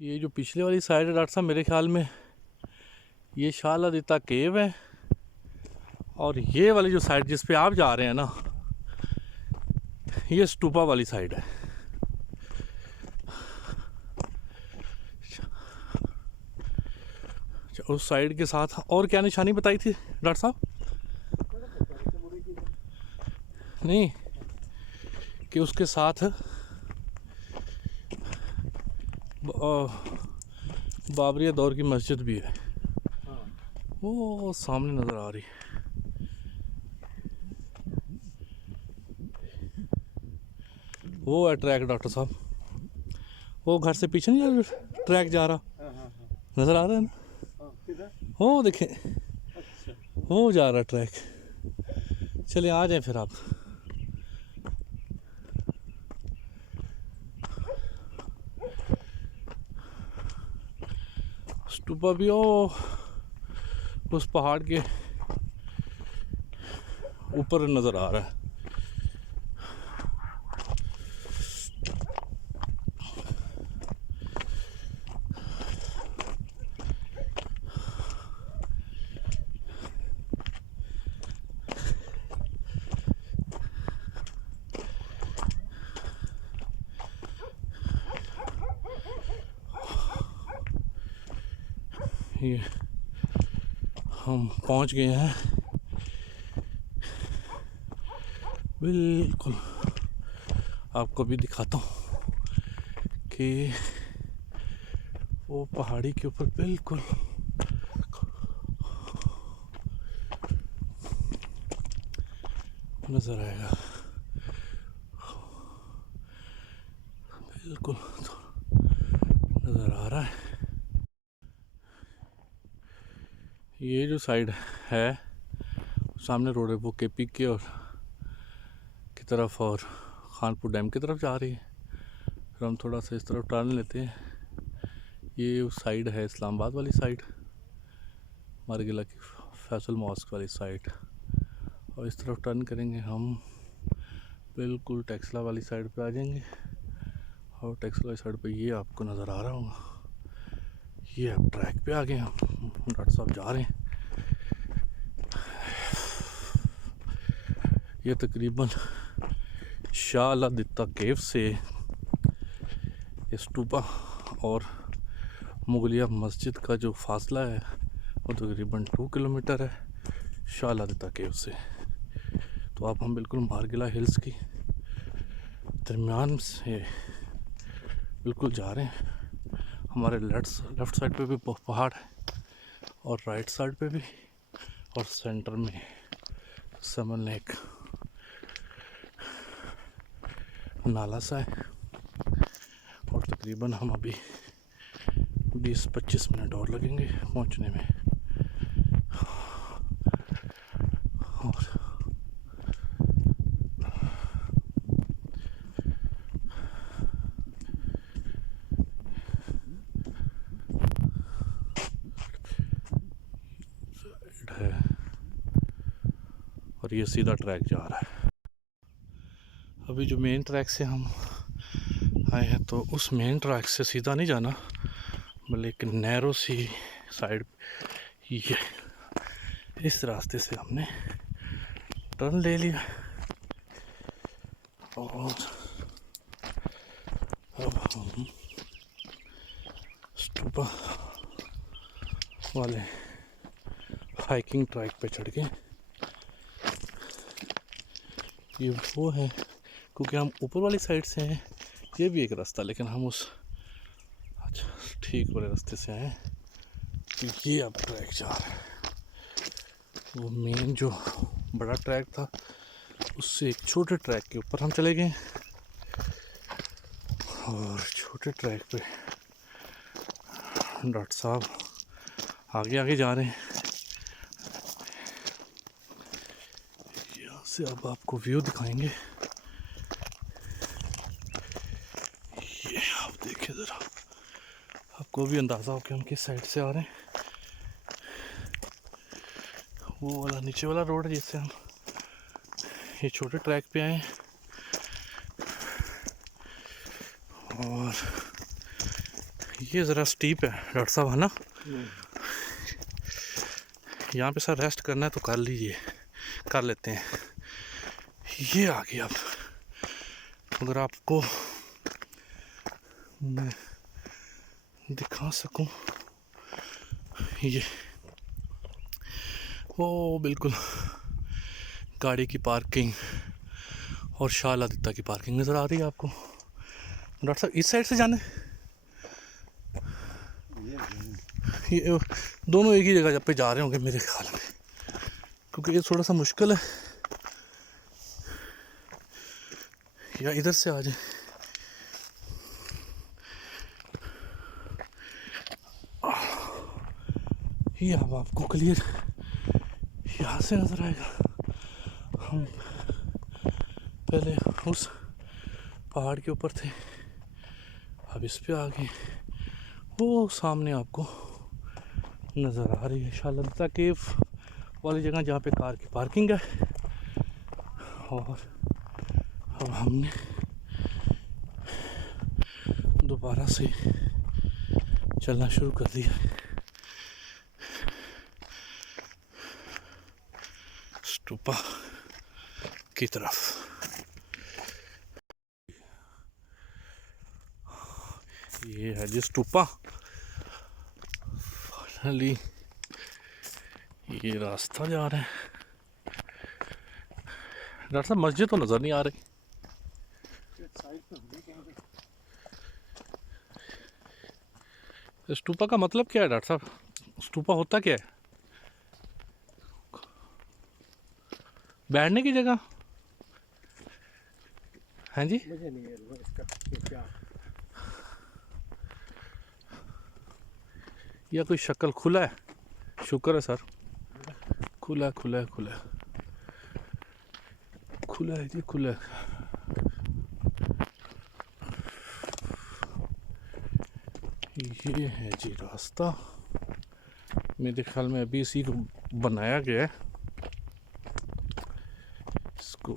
ये जो पिछले वाली साइड है डॉक्टर साहब, मेरे ख्याल में ये शालादिता केव है। और ये वाली जो साइड जिस पे आप जा रहे हैं ना, ये स्टूपा वाली साइड है। उस साइड के साथ और क्या निशानी बताई थी डॉक्टर साहब? नहीं, कि उसके साथ बाबरिया दौर की मस्जिद भी है। वो सामने नज़र आ रही है। वो है ट्रैक डॉक्टर साहब, वो घर से पीछे नहीं ट्रैक जा रहा, नज़र आ रहा है ना? वो देखें, वो जा रहा ट्रैक। चलिए आ जाए फिर आप। स्टूपा भी हो उस पहाड़ के ऊपर नज़र आ रहा है। ये हम पहुंच गए हैं बिल्कुल। आपको भी दिखाता हूँ कि वो पहाड़ी के ऊपर बिल्कुल नज़र आएगा, बिल्कुल नज़र आ रहा है। ये जो साइड है सामने रोड है, वो केपी के और की तरफ और खानपुर डैम की तरफ जा रही है। फिर हम थोड़ा सा इस तरफ टर्न लेते हैं। ये उस साइड है इस्लामाबाद वाली साइड, मारगिला की फैसल मॉस्क वाली साइड। और इस तरफ टर्न करेंगे हम, बिल्कुल टेक्सला वाली साइड पे आ जाएंगे। और टेक्सला वाली साइड पे ये आपको नज़र आ रहा होगा, ये अब ट्रैक पे आ गए हम। डॉक्टर साहब जा रहे हैं। ये तकरीबन शालादिता केव से स्टूपा और मुगलिया मस्जिद का जो फासला है वो तकरीबन 2 किलोमीटर है शालादिता केव से। तो अब हम बिल्कुल मारगिला हिल्स की दरमियान से बिल्कुल जा रहे हैं। हमारे लेफ़्ट साइड पे भी पहाड़ है और राइट साइड पे भी, और सेंटर में समन लेक नाला सा है। और तकरीबन हम अभी 20-25 मिनट और लगेंगे पहुंचने में। और है और ये सीधा ट्रैक जा रहा है। अभी जो मेन ट्रैक से हम आए हैं, तो उस मेन ट्रैक से सीधा नहीं जाना, बल्कि एक नैरो सी साइड, ये इस रास्ते से हमने टर्न ले लिया। और अब हम स्टूपा वाले हाइकिंग ट्रैक पे चढ़ गए। ये वो है, क्योंकि हम ऊपर वाली साइड से हैं, ये भी एक रास्ता, लेकिन हम उस अच्छा ठीक वाले रास्ते से आए। तो ये अब ट्रैक जा रहा है। वो मेन जो बड़ा ट्रैक था उससे एक छोटे ट्रैक के ऊपर हम चले गए। और छोटे ट्रैक पे डॉक्टर साहब आगे आगे जा रहे हैं। यहाँ से अब आपको व्यू दिखाएंगे। ये आप देखिए ज़रा, आपको भी अंदाज़ा हो कि हम किस साइड से आ रहे हैं। वो वाला नीचे वाला रोड है जिससे हम ये छोटे ट्रैक पे आए। और ये ज़रा स्टीप है डॉक्टर साहब, है ना? यहाँ पे सर रेस्ट करना है तो कर लीजिए, कर लेते हैं। ये आ गया। अब अगर आपको मैं दिखा सकूं, ये वो बिल्कुल गाड़ी की पार्किंग और शाल आदित्य की पार्किंग नज़र आ रही है आपको। डॉक्टर साहब इस साइड से जाने, ये दोनों एक ही जगह पे जा रहे होंगे मेरे ख्याल में, क्योंकि ये थोड़ा सा मुश्किल है। या इधर से आ जाए, ये अब आपको क्लियर यहाँ से नज़र आएगा। हम पहले उस पहाड़ के ऊपर थे, अब इस पे आ गए। वो सामने आपको नज़र आ रही है शालंता केव वाली जगह जहाँ पे कार की पार्किंग है। और अब हमने दोबारा से चलना शुरू कर दिया स्टूपा की तरफ। ये है जी स्टूपा। फाइनली ये रास्ता जा रहा है। डॉक्टर साहब मस्जिद तो नज़र नहीं आ रही। स्टूपा का मतलब क्या है डॉक्टर साहब? स्टूपा होता क्या है? बैठने की जगह है जी? मुझे नहीं है इसका क्या। या कोई शक्ल खुला है? शुक्र है सर, खुला खुला खुला खुला है जी, खुला है। ये है जी रास्ता। मेरे ख्याल में अभी इसी को बनाया गया है। इसको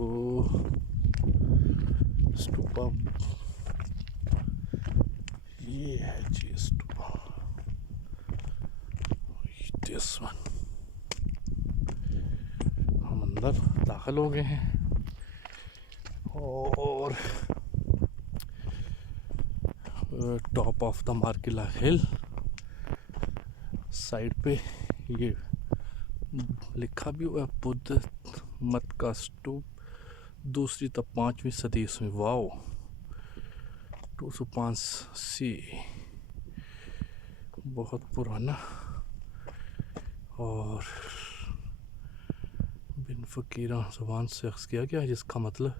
स्टूपा, ये है जी स्टूपा, दिस वन। हम अंदर दाखिल हो गए हैं और top of the Margalla hillside पे ये लिखा भी हुआ है बुद्ध मत का स्तूप, दूसरी तब 5वीं सदी ईस्वी। वाओ, 205 सी, बहुत पुराना। और बिन फ़कीरा ज़ुबान से अख्ज़ किया गया है, जिसका मतलब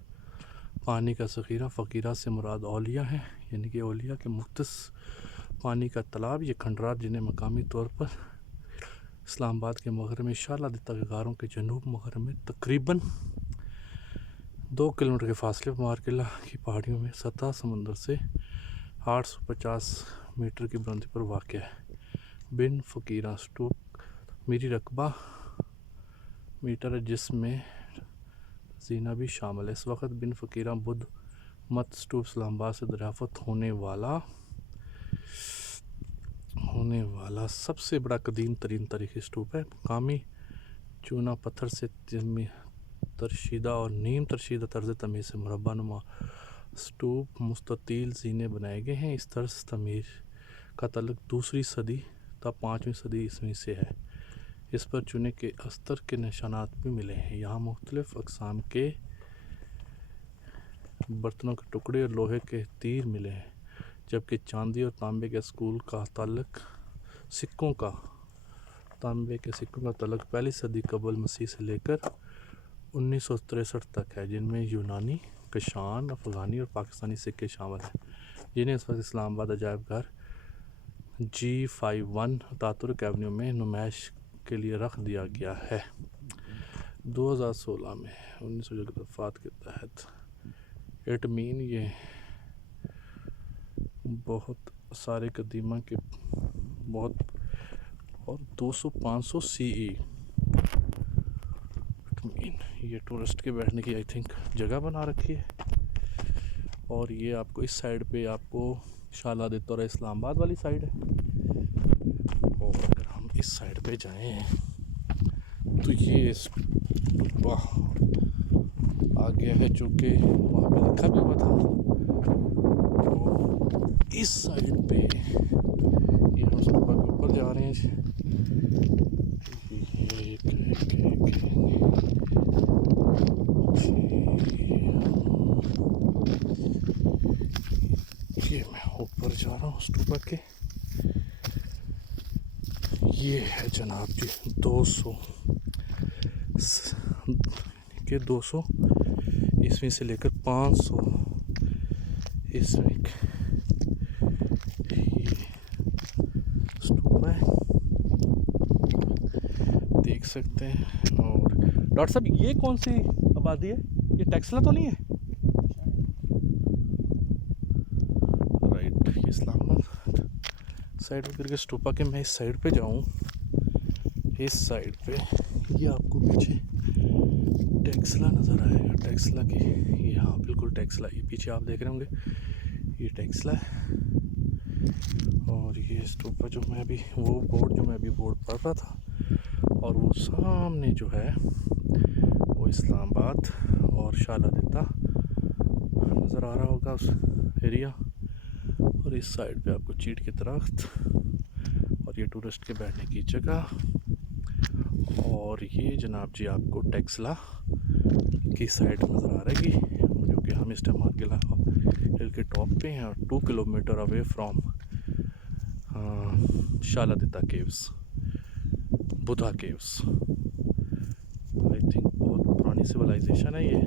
पानी का ज़ख़ीरा। फ़कीरा से मुराद औलिया है, यानी कि औलिया के मुख्तस पानी का तालाब। ये खंडरात जिन्हें मकामी तौर पर इस्लामाबाद के मग़रब में शाल आदित्य के गारों के जनूब मग़रब में तकरीबन 2 किलोमीटर के फासले पर मार्किला की पहाड़ियों में सतह समंदर से 850 मीटर की बुलंदी पर वाक़ है। बिन फ़कीरा स्तूप मीरी रकबा मीटर है, जिसमें जीना भी शामिल है। इस वक्त बिन फ़कीरा बुद्ध मत स्तूप इस्लामाबाद से दरियाफ़त होने वाला सबसे बड़ा कदीम तरीन तारीख़ी स्तूप है। मकामी चूना पत्थर से तरशीदा और नीम तरशीदा तर्ज तमीर से मुरब्बा नुमा स्तूप मुस्ततील जीने बनाए गए हैं। इस तर्ज तमीर का तल्लुक़ 2वीं सदी तब 5वीं सदी ईस्वी से है। इस पर चूने के अस्तर के निशानात भी मिले हैं। यहाँ मुख्तलिफ़ अक़साम के बर्तनों के टुकड़े और लोहे के तीर मिले हैं, जबकि चांदी और तांबे के तांबे के सिक्कों का तल्लुक़ 1 सदी कबल मसीह से लेकर 1963 तक है, जिनमें यूनानी, कशान, अफ़गानी और पाकिस्तानी सिक्के शामिल हैं, जिन्हें इस वक्त इस्लामाबाद अजायब घर G51 अतातुर्क एवेन्यू में नुमाइश के लिए रख दिया गया है। 2016 में 1900 की दफ़ात के तहत एटमीन ये बहुत सारे कदीमा के बहुत और 200-500 CE ये टूरिस्ट के बैठने की आई थिंक जगह बना रखी है। और ये आपको इस साइड पे आपको शाला दित्ता और इस्लामाबाद वाली साइड है। और अगर हम इस साइड पे जाएं तो ये वाह आ गया है, चूँकि वहाँ पे लिखा भी हुआ था। तो इस साइड पे ये हम स्टूपा के ऊपर जा रहे हैं। ये मैं ऊपर जा रहा हूँ स्टूपा के। ये है जनाब जी 200 के 200 इसमें से लेकर 500 इसमें ये स्टूपा है, देख सकते हैं। और डॉक्टर साहब ये कौन सी आबादी है? ये टेक्सला तो नहीं है? राइट, ये इस्लामाबाद साइड होकर के स्टूपा के मैं इस साइड पे जाऊँ, इस साइड पे ये आपको पीछे टेक्सला नज़र आएगा। टेक्सला की ये, हाँ बिल्कुल टेक्सला, ये पीछे आप देख रहे होंगे ये टेक्सला है। और ये स्टूपा जो मैं अभी बोर्ड पढ़ रहा था, और वो सामने जो है वो इस्लामाबाद और शाला दित्ता नज़र आ रहा होगा उस एरिया। और इस साइड पे आपको चीड़ के दरख्त और ये टूरिस्ट के बैठने की जगह। और ये जनाब जी आपको टेक्सला की साइड नज़र आ रही है, जो कि हम इस टाइम मार्गिला हिल के टॉप पे हैं और 2 kilometre away from Shah Allah Ditta caves, Buddha caves. I think बहुत पुरानी सिविलाइजेशन है ये।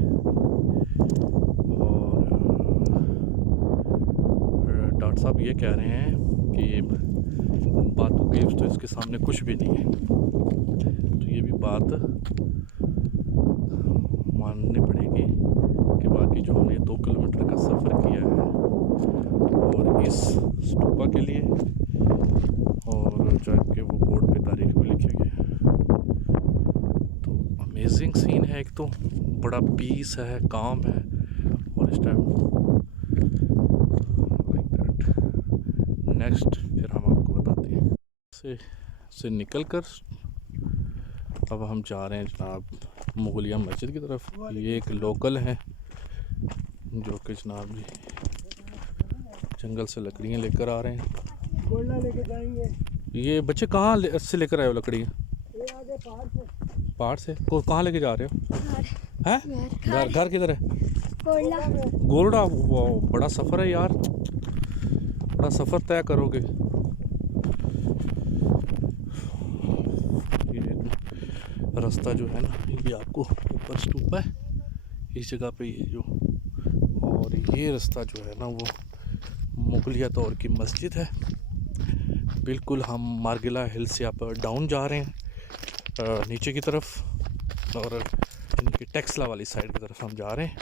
और डॉक्टर साहब ये कह रहे हैं कि बातू केव्स तो इसके सामने कुछ भी नहीं है। तो ये भी बात माननी पड़ेगी कि बाकी जो हमने 2 किलोमीटर का सफ़र किया है और इस स्टूपा के लिए, और जाके वो बोर्ड पे तारीख भी लिखी गई है। तो अमेजिंग सीन है, एक तो बड़ा पीस है, काम है, और इस टाइम लाइक दैट। नेक्स्ट फिर हम आपको बताते हैं। से निकल कर अब हम जा रहे हैं जनाब मुगलिया मस्जिद की तरफ। ये एक लोकल है जो कि जनाब जी जंगल से लकड़ियाँ लेकर आ रहे हैं। गोला लेके जाएंगे। ये बच्चे कहाँ से लेकर आए हो लकड़ियाँ? ये आगे पहाड़ से। पहाड़ से? कहाँ लेके जा रहे हो? हैं? घर किधर है? गोलडा। वो बड़ा सफ़र है यार, बड़ा सफ़र तय करोगे। ये रास्ता जो है ना, ये आपको ऊपर स्टूपा है इस जगह पे, ये जो, और ये रास्ता जो है ना वो मुगलिया दौर की मस्जिद है। बिल्कुल हम मार्गिला हिल से आप डाउन जा रहे हैं नीचे की तरफ, और इनकी टेक्सला वाली साइड की तरफ हम जा रहे हैं।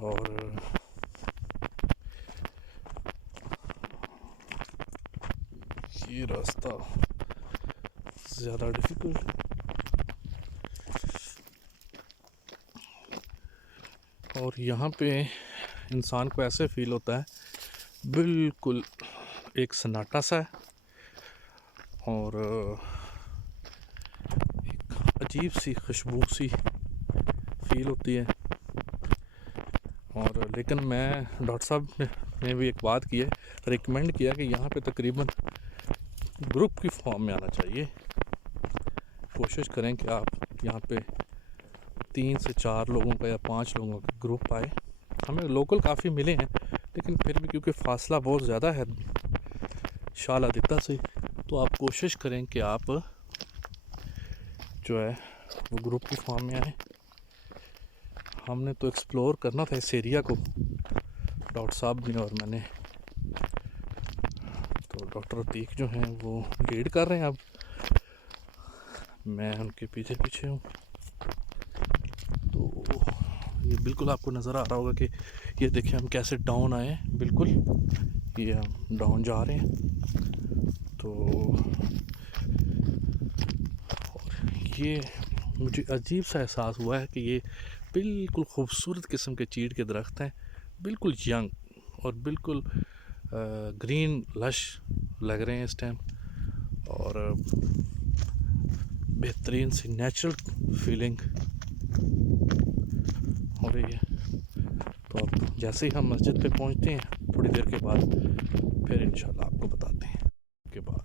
और ये रास्ता ज़्यादा डिफ़िकल्ट है, और यहाँ पे इंसान को ऐसे फील होता है बिल्कुल एक सन्नाटा सा है, और एक अजीब सी खुशबू सी फील होती है। और लेकिन मैं डॉक्टर साहब ने भी एक बात की है, रिकमेंड किया कि यहाँ पे तकरीबन ग्रुप की फॉर्म में आना चाहिए। कोशिश करें कि आप यहाँ पे 3 से 4 लोगों का या 5 लोगों का ग्रुप आए। हमें लोकल काफ़ी मिले हैं, लेकिन फिर भी क्योंकि फ़ासला बहुत ज़्यादा है शाला दित्ता से, तो आप कोशिश करें कि आप जो है वो ग्रुप की फॉर्म में आए। हमने तो एक्सप्लोर करना था इस एरिया को, डॉक्टर साहब ने और मैंने, तो डॉक्टर अतीक जो हैं वो लीड कर रहे हैं, अब मैं उनके पीछे पीछे हूँ। तो ये बिल्कुल आपको नज़र आ रहा होगा कि ये देखिए हम कैसे डाउन आए हैं, बिल्कुल ये हम डाउन जा रहे हैं। तो और ये मुझे अजीब सा एहसास हुआ है कि ये बिल्कुल ख़ूबसूरत किस्म के चीड़ के दरख्त हैं, बिल्कुल यंग और बिल्कुल ग्रीन लश लग रहे हैं इस टाइम, और बेहतरीन सी नेचुरल फीलिंग हो रही है। तो अब जैसे ही हम मस्जिद पे पहुंचते हैं थोड़ी देर के बाद, फिर इंशाल्लाह आपको बताते हैं। के बाद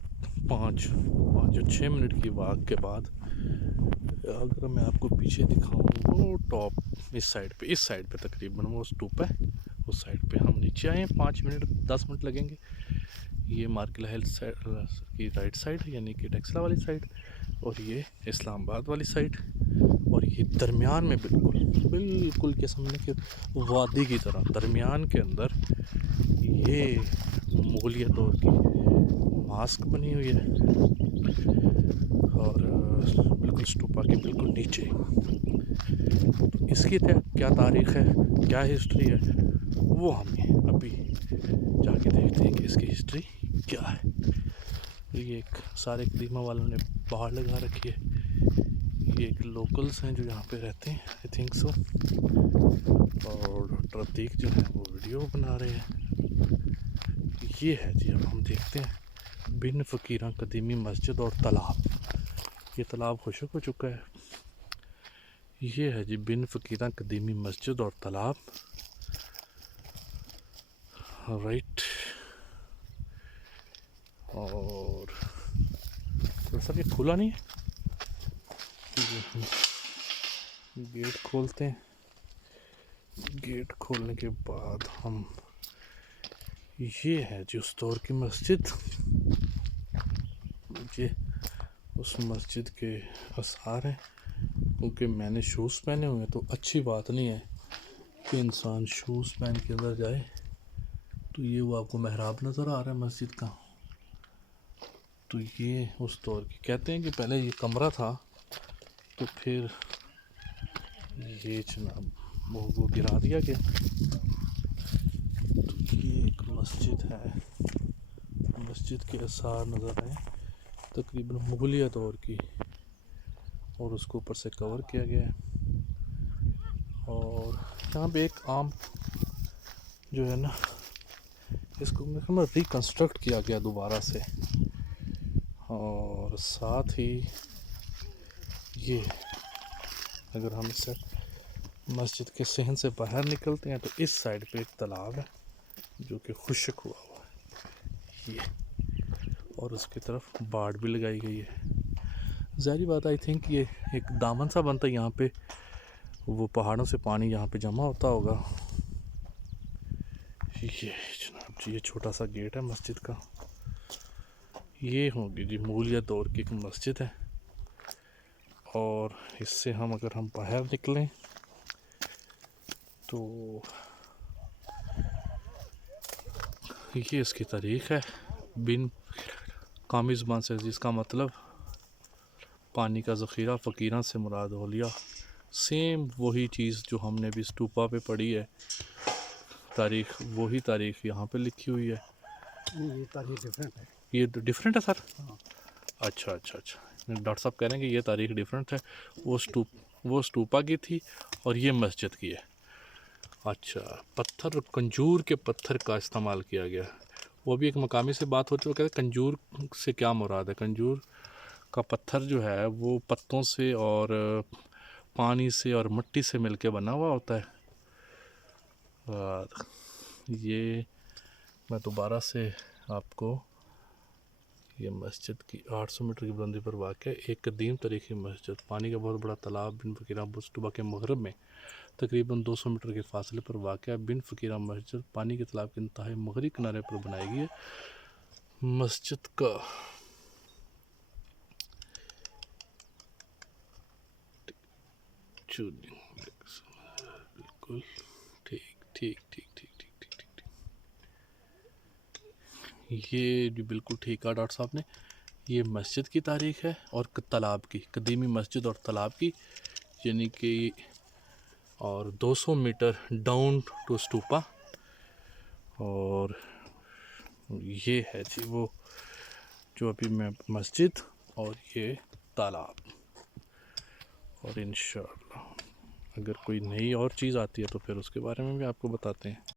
5-6 मिनट की वॉक के बाद, अगर मैं आपको पीछे दिखाऊं, वो टॉप इस साइड पे तकरीबन वो स्तूप है, उस साइड पे हम नीचे आए हैं। 5-10 मिनट लगेंगे। ये मार्किल हेल्थ साइड की राइट साइड, यानी कि टेक्सला वाली साइड, और ये इस्लामाबाद वाली साइड, और ये दरमियान में बिल्कुल के समझने के वादी की तरह दरमियान के अंदर ये मुगलिया दौर की मास्क बनी हुई है, और बिल्कुल स्टूपा के बिल्कुल नीचे। तो इसकी क्या तारीख़ है, क्या हिस्ट्री है, वो हमें अभी जाके देखते हैं कि इसकी हिस्ट्री क्या है। ये एक सारे कदीमा वालों ने बाहर लगा रखी है, ये एक लोकल्स हैं जो यहाँ पे रहते हैं, आई थिंक सो, और डॉक्टर अतीक जो है वो वीडियो बना रहे हैं। ये है जी, अब हम देखते हैं बिन फ़कीरा कदीमी मस्जिद और तालाब। ये तालाब खुशक हो चुका है। ये है जी बिन फ़कीरा कदीमी मस्जिद और तालाब, राइट। और सर ये खुला नहीं है, गेट खोलते हैं। गेट खोलने के बाद हम, ये है जी उस दौर की मस्जिद। ये उस मस्जिद के आसार हैं, क्योंकि मैंने शूज़ पहने हुए हैं, तो अच्छी बात नहीं है कि इंसान शूज़ पहन के अंदर जाए। तो ये वो आपको महराब नज़र आ रहा है मस्जिद का। तो ये उस दौर की, कहते हैं कि पहले ये कमरा था, तो फिर ये जनाब वो गिरा दिया गया। तो ये एक मस्जिद है, मस्जिद के आसार नज़र आए तकरीबन मुगलिया दौर की, और उसको ऊपर से कवर किया गया है। और यहाँ पे एक आम जो है ना, इसको मेरे ख्याल में रिकन्स्ट्रक्ट किया गया दोबारा से, और साथ ही ये अगर हम इस मस्जिद के सहन से बाहर निकलते हैं तो इस साइड पे एक तालाब है जो कि खुशक हुआ है ये, और उसकी तरफ बाड़ भी लगाई गई है। ज़ाहिर बात, आई थिंक ये एक दामन सा बनता है यहाँ पे, वो पहाड़ों से पानी यहाँ पे जमा होता होगा। ये जनाब जी ये छोटा सा गेट है मस्जिद का। ये होगी जी मुगलिया दौर की एक मस्जिद है, और इससे हम अगर हम बाहर निकलें तो ये इसकी तारीख़ है बिन कामी ज़बान से, जिसका मतलब पानी का ज़ख़ीरा, फ़कीरा से मुराद औलिया। सेम वही चीज़ जो हमने भी स्तूपा पे पढ़ी है तारीख़, वही तारीख़ यहाँ पे लिखी हुई है। ये तारीख डिफरेंट है। ये डिफरेंट है सर? हाँ। अच्छा अच्छा अच्छा, डॉक्टर साहब कह रहे हैं कि ये तारीख़ डिफरेंट है, वो स्तूपा की थी और ये मस्जिद की है। अच्छा, पत्थर, कंजूर के पत्थर का इस्तेमाल किया गया। वो भी एक मकामी से बात होती है, वो कहते हैं कंजूर से क्या मुराद है। कंजूर का पत्थर जो है वो पत्तों से और पानी से और मिट्टी से मिलके बना हुआ होता है। ये मैं दोबारा से आपको, ये मस्जिद की 800 मीटर की बुलंदी पर वाक़ है एक कदीम तारीख़ी मस्जिद, पानी का बहुत बड़ा तालाब बिन फ़कीरा स्तूपा के मग़रब में तकरीबन 200 मीटर के फासले पर वाक़ है। बिन फ़कीरा मस्जिद पानी के तालाब के इंतहाई मग़रबी किनारे पर बनाई गई है। मस्जिद का बिल्कुल ठीक ठीक ठीक ठीक ठीक ठीक ठीक ठीक, ये भी बिल्कुल ठीक कहा डॉक्टर साहब ने। ये मस्जिद की तारीख़ है और तालाब की, कदीमी मस्जिद और तालाब की, यानी कि, और 200 मीटर डाउन टू स्तूपा। और ये है जी वो जो अभी मैं मस्जिद और ये तालाब। और इंशाअल्लाह अगर कोई नई और चीज़ आती है तो फिर उसके बारे में भी आपको बताते हैं।